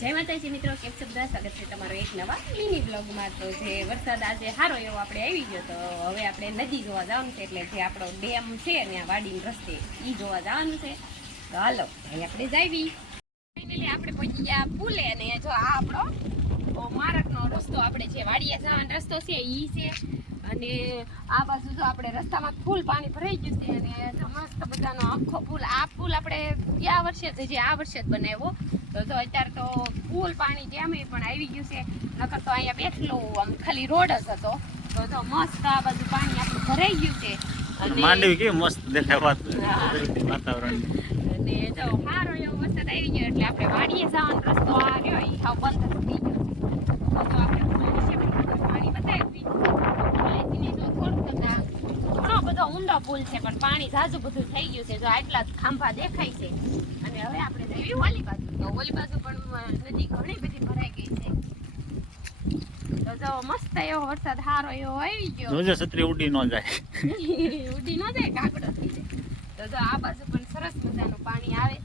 જય માતાજી મિત્રો, કેમ છો બધા? સ્વાગત છે તમારો એક નવા મિની બ્લોગમાં. તો જે વરસાદ આજે સારો એવો આપણે આવી ગયો, તો હવે આપણે નદી જોવા જવાનું છે. એટલે જે આપણો ડેમ છે ત્યાં વાડીનો રસ્તે એ જોવા જવાનું છે. તો હાલો અહીં આપણે જાવી. ફાઇનલી આપણે પહોંચી ગયા પુલે, અને જો આ આપણો માર્ગનો રસ્તો, આપણે જે વાડીએ જવાનો રસ્તો છે એ છે. અને આ બાજુ જો આપણે રસ્તામાં ફૂલ પાણી ભરાઈ ગયું છે, અને મસ્ત બધાનો આખો પુલ. આ પુલ આપણે ગયા વર્ષે જે આ વર્ષે જ બનાવ્યો. તો અત્યારે તો ફૂલ પાણી જેમ પણ આવી ગયું છે. નકર તો અહીંયા બેઠલું આમ ખાલી રોડ જ હતો. તો મસ્ત આ બાજુ પાણી આપણું ભરાઈ ગયું છે. અને માંડવી કેવી મસ્ત દેખાય વાતાવરણ. અને જો સારો એવો વરસાદ આવી ગયો એટલે આપણે વાડીએ જવાનો રસ્તો આ રહ્યો એ સાવ બંધ થઈ ગયો. તો આપણે પાણી બતાવી જો થોડુંક ઘણો બધો ઊંડો પુલ છે, પણ પાણી ઝાઝું બધું થઈ ગયું છે. જો આટલા જ ખાંભા દેખાય છે. અને હવે આપણે જઈએ ઓલી બાજુ. તો ઓલી બાજુ પણ નદી ઘણી બધી ભરાઈ ગઈ છે. તો જો મસ્ત એવો વરસાદ સારો એવો આવી ગયો. જોજો છત્રી ઉડી ન જાય. ઉડી ન જાય, કાકડો થઈ જાય. તો જો આ બાજુ પણ સરસ મજાનું પાણી આવે